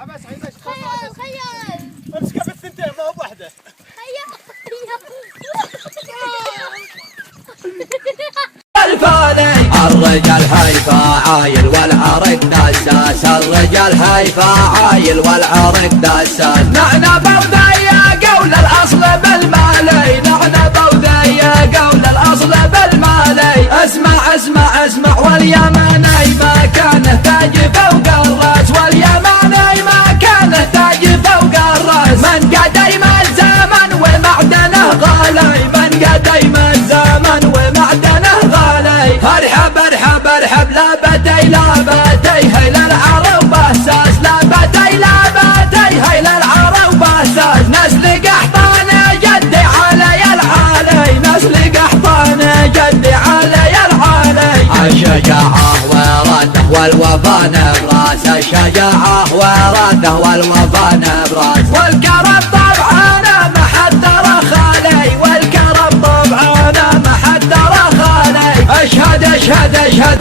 عباس عايزك خيال امسكها بالثنتين ما هو بوحده. خيال الرجال هيفا عايل والعرق دساس، الرجال هيفا عايل والعرق دساس. نحن بوذي قول الاصل بالمالي، نحن بوذي قول الاصل بالمالي. اسمع اسمع اسمع واليماني ما كان تاج فوق الراس، واليماني ما كان تاج فوق الراس. من قديم الزمن ومعدنه غالي، من قديم الزمن ومعدنه غالي. ارحب ارحب ارحب لا بدي لا بدي هيل العرب بساس، لا بدي لا بدي هيل العرب بساس. نسل قحطان جدي علي العالي، نسل قحطان جدي علي العالي. الشجاعة ورده والوفا نبراس، الشجاعة ورده والوفا نبراس. والكرم طبعا ما حد رخالي، والكرم طبعا ما حد رخالي. اشهد اشهد اشهد